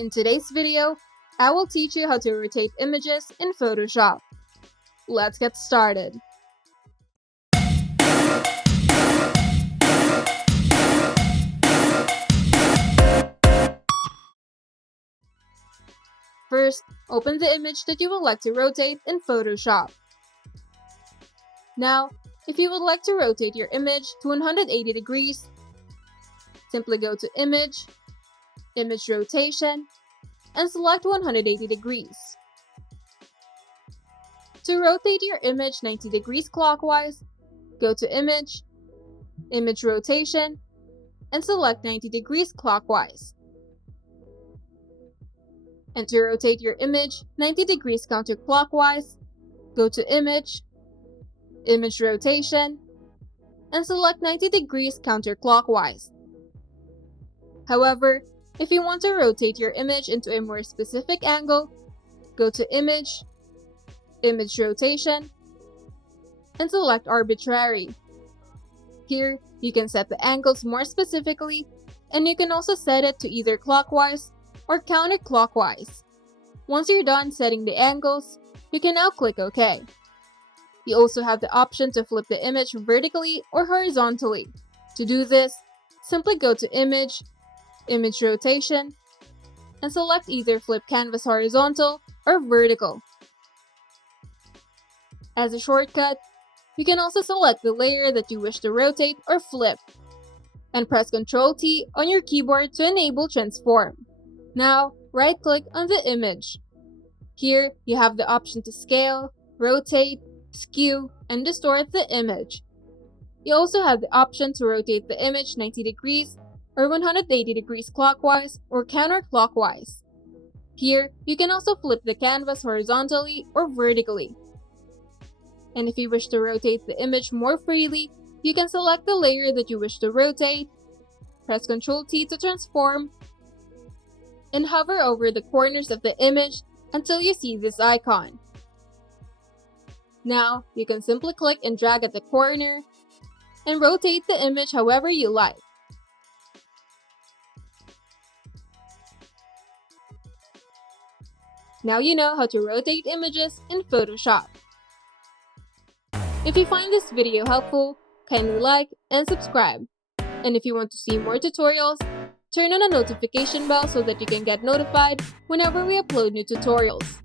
In today's video, I will teach you how to rotate images in Photoshop. Let's get started. First, open the image that you would like to rotate in Photoshop. Now, if you would like to rotate your image to 180 degrees, simply go to Image, Image Rotation, and select 180 degrees. To rotate your image 90 degrees clockwise, go to Image, Image Rotation, and select 90 degrees clockwise. And to rotate your image 90 degrees counterclockwise, go to Image, Image Rotation, and select 90 degrees counterclockwise. However, if you want to rotate your image into a more specific angle, go to Image, Image Rotation, and select Arbitrary. Here, you can set the angles more specifically, and you can also set it to either clockwise or counterclockwise. Once you're done setting the angles, you can now click OK. You also have the option to flip the image vertically or horizontally. To do this, simply go to Image, Image Rotation, and select either Flip Canvas Horizontal or Vertical. As a shortcut, you can also select the layer that you wish to rotate or flip, and press Ctrl-T on your keyboard to enable Transform. Now, right-click on the image. Here, you have the option to scale, rotate, skew, and distort the image. You also have the option to rotate the image 90 degrees or 180 degrees clockwise or counterclockwise. Here, you can also flip the canvas horizontally or vertically. And if you wish to rotate the image more freely, you can select the layer that you wish to rotate, press Ctrl-T to transform, and hover over the corners of the image until you see this icon. Now, you can simply click and drag at the corner and rotate the image however you like. Now you know how to rotate images in Photoshop. If you find this video helpful, kindly like and subscribe. And if you want to see more tutorials, turn on the notification bell so that you can get notified whenever we upload new tutorials.